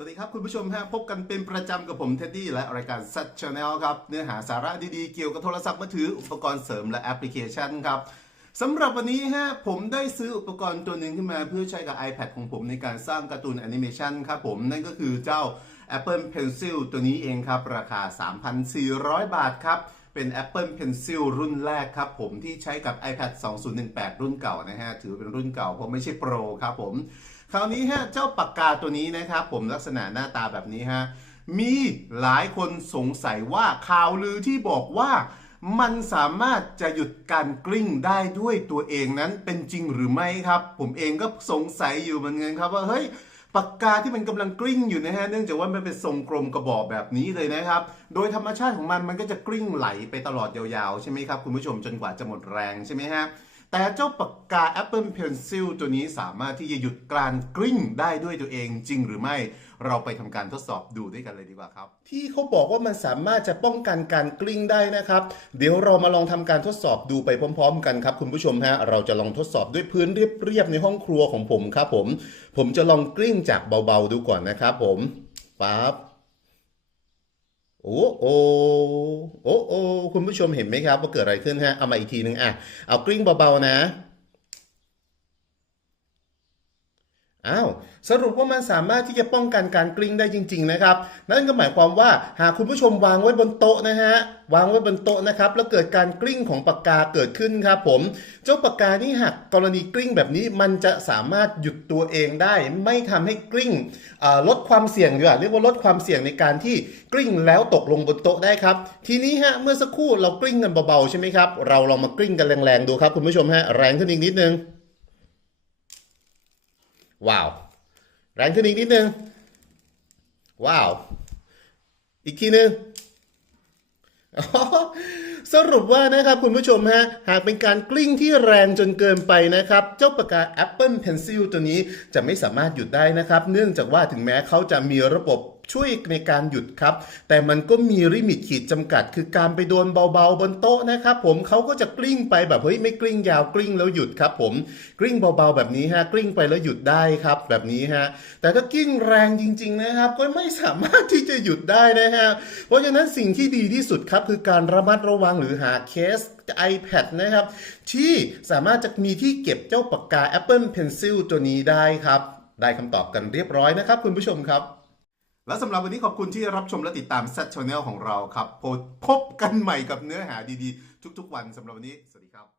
สวัสดีครับคุณผู้ชมฮะพบกันเป็นประจำกับผมเท็ดดี้และรายการ s ั t Channel ครับ เนื้อหาสาระดีๆ เกี่ยวกับโทรศัพท์มือถืออุปกรณ์เสริมและแอปพลิเคชันครับสำหรับวันนี้ฮะผมได้ซื้ออุปกรณ์ตัวหนึ่งขึ้นมาเพื่อใช้กับ iPad ของผมในการสร้างการ์ตูนแอนิเมชันครับผมนั่นก็คือเจ้า Apple Pencil ตัวนี้เองครับ ราคา 3,400 บาทครับเป็น Apple Pencil รุ่นแรกครับผมที่ใช้กับ iPad 2018 รุ่นเก่านะฮะถือเป็นรุ่นเก่าเพราะไม่ใช่โปรครับผม คราวนี้ฮะเจ้าปากกาตัวนี้นะครับ ผมลักษณะหน้าตาแบบนี้ฮะมีหลายคนสงสัยว่าข่าวลือที่บอกว่ามันสามารถจะหยุดการกลิ้งได้ด้วยตัวเองนั้นเป็นจริงหรือไม่ครับ ผมเองก็สงสัยอยู่เหมือนกันครับว่าเฮ้ยปากกาที่มันกำลังกลิ้งอยู่นะฮะเนื่องจากว่ามันเป็นทรงกลมกระบอกแบบนี้เลยนะครับ โดยธรรมชาติของมันมันก็จะกลิ้งไหลไปตลอดยาวๆใช่ไหมครับคุณผู้ชมจนกว่าจะหมดแรงใช่ไหมฮะ แต่เจ้าปากกา Apple Pencil ตัวนี้สามารถที่จะหยุดการกลิ้งได้ด้วยตัวเองจริงหรือไม่ เราไปทำการทดสอบดูด้วยกันเลยดีกว่าครับ ที่เขาบอกว่ามันสามารถจะป้องกันการกลิ้งได้นะครับ เดี๋ยวเรามาลองทำการทดสอบดูไปพร้อม ๆ กันครับคุณผู้ชมฮะเราจะลองทดสอบด้วยพื้นเรียบๆในห้องครัวของผมครับผม ผมจะลองกลิ้งจากเบาๆดูก่อนนะครับผมปั๊บ โอ้โอโอ้โอคุณผู้ชมเห็นไหมครับว่าเกิดอะไรขึ้นฮะ เอามาอีกทีหนึ่งอะ เอากริ้งเบาๆนะ อ้าวสรุปว่ามันสามารถที่จะป้องกันการกลิ้งได้จริง ๆ นะครับ นั่นก็หมายความว่าหากคุณผู้ชมวางไว้บนโต๊ะนะฮะวางไว้บนโต๊ะนะครับ แล้วเกิดการกลิ้งของปากกาเกิดขึ้นครับผม เจ้าปากกานี่หากกรณีกลิ้งแบบนี้มันจะสามารถหยุดตัวเองได้ ไม่ทำให้กลิ้งลดความเสี่ยงดีกว่าเรียกว่าลดความเสี่ยงในการที่กลิ้งแล้วตกลงบนโต๊ะได้ครับ ทีนี้ฮะเมื่อสักครู่เรากลิ้งกันเบาๆใช่ไหมครับเราลองมากลิ้งกันแรงๆดูครับคุณผู้ชมฮะแรงขึ้นอีกนิดนึง ว้าว แรงขึ้นอีกนิดนึง ว้าว อีกทีนึงสรุปว่านะครับคุณผู้ชมฮะหากเป็นการกลิ้งที่แรงจนเกินไปนะครับ เจ้าปากกา Apple Pencil ตัวนี้จะไม่สามารถหยุดได้นะครับ เนื่องจากว่าถึงแม้เขาจะมีระบบ ช่วยในการหยุดครับ แต่มันก็มีลิมิตขีดจำกัด คือการไปโดนเบาๆบนโต๊ะนะครับผมเขาก็จะกลิ้งไปแบบเฮ้ยไม่กลิ้งยาวกลิ้งแล้วหยุดครับผมกลิ้งเบาๆแบบนี้ฮะกลิ้งไปแล้วหยุดได้ครับแบบนี้ฮะแต่ถ้ากลิ้งแรงจริง ๆนะครับ ก็ไม่สามารถที่จะหยุดได้นะฮะเพราะฉะนั้นสิ่งที่ดีที่สุดครับคือการระมัดระวังหรือหาเคส iPad นะครับ ที่สามารถจะมีที่เก็บเจ้าปากกา Apple Pencil ตัวนี้ได้ครับ ได้คำตอบกันเรียบร้อยนะครับคุณผู้ชมครับ และสำหรับวันนี้ขอบคุณที่รับชมและติดตาม s ซ t Channel ของเราครับ พบกันใหม่กับเนื้อหาดีๆ ทุกๆวันสำหรับวันนี้ สวัสดีครับ